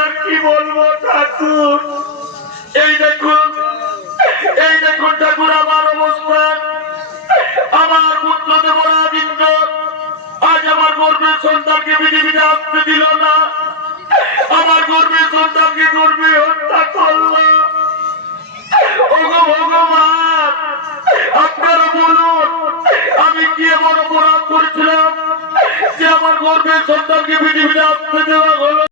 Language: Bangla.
আর কি বলবো ঠাকুর। এই দেখুন ঠাকুর আমার অবস্থা। আমার পুত্র দেবরাজিন্দ্র আজ আমার গর্ভের সন্তানকে পৃথিবীতে আসতে দিল না। আমার গর্ভের সন্তানকে গর্ভে হত্যা করল। ওগো ভগবান, আপনারা বলুন আমি কি এমন অপরাধ করেছিলাম যে আমার গর্ভের সন্তানকে পৃথিবীতে আসতে দেওয়া হলো?